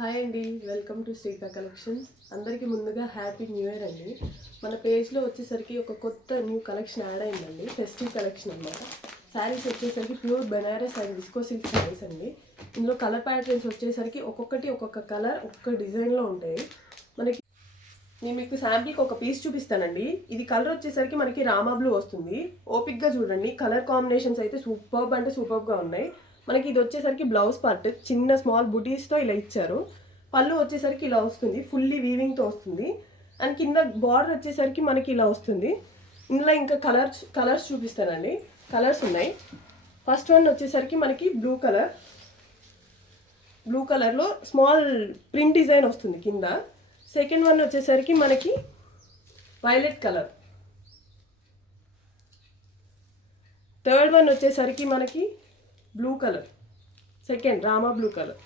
Hi అండి, welcome to శ్రీకా collections. అందరికీ ముందుగా హ్యాపీ న్యూ ఇయర్ అండి. మన పేజ్లో వచ్చేసరికి ఒక కొత్త న్యూ కలెక్షన్ యాడ్ అయిందండి. ఫెస్టివ్ కలెక్షన్ అనమాట. శారీస్ వచ్చేసరికి pure Banaras and visco silk sarees అండి. ఇందులో కలర్ ప్యాటర్న్స్ వచ్చేసరికి ఒక్కొక్కటి ఒక్కొక్క కలర్ ఒక్కొక్క డిజైన్లో ఉంటాయి. మనకి నేను మీకు శాంపిల్కి ఒక పీస్ చూపిస్తానండి. ఇది కలర్ వచ్చేసరికి మనకి రామా బ్లూ వస్తుంది. ఓపిక్గా చూడండి, కలర్ కాంబినేషన్స్ అయితే సూపర్బ్ అంటే సూపర్బ్గా ఉన్నాయి. మనకి ఇది వచ్చేసరికి బ్లౌజ్ పార్ట్ చిన్న స్మాల్ బుటీస్తో ఇలా ఇచ్చారు. పళ్ళు వచ్చేసరికి ఇలా వస్తుంది, ఫుల్లీ వీవింగ్తో వస్తుంది. అండ్ కింద బార్డర్ వచ్చేసరికి మనకి ఇలా వస్తుంది. ఇందులో ఇంకా కలర్స్ చూపిస్తానండి. కలర్స్ ఉన్నాయి. ఫస్ట్ వన్ వచ్చేసరికి మనకి బ్లూ కలర్లో స్మాల్ ప్రింట్ డిజైన్ వస్తుంది కింద. సెకండ్ వన్ వచ్చేసరికి మనకి వైలెట్ కలర్. థర్డ్ వన్ వచ్చేసరికి మనకి blue colour, second Rama blue colour.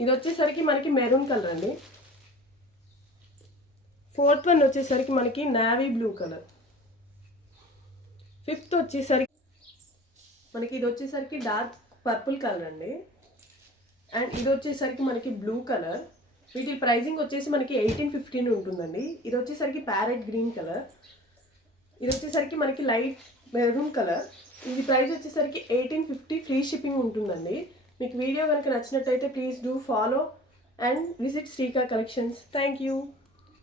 ఇది వచ్చేసరికి మనకి మెరూన్ కలర్ అండి. ఫోర్త్ వన్ వచ్చేసరికి మనకి నావీ బ్లూ కలర్. ఫిఫ్త్ వచ్చేసరికి మనకి ఇది వచ్చేసరికి డార్క్ పర్పుల్ కలర్ అండి. అండ్ ఇది వచ్చేసరికి మనకి బ్లూ కలర్. వీటి ప్రైజింగ్ వచ్చేసి మనకి 1815 ఉంటుందండి. ఇది వచ్చేసరికి ప్యారెట్ గ్రీన్ కలర్. ఇది వచ్చేసరికి మనకి లైట్ మెరూన్ కలర్. ఇది ప్రైస్ వచ్చేసరికి 1850, ఫ్రీ షిప్పింగ్ ఉంటుందండి. మీకు వీడియో కనుక నచ్చినట్టయితే please do follow and visit Srika collections. Thank you.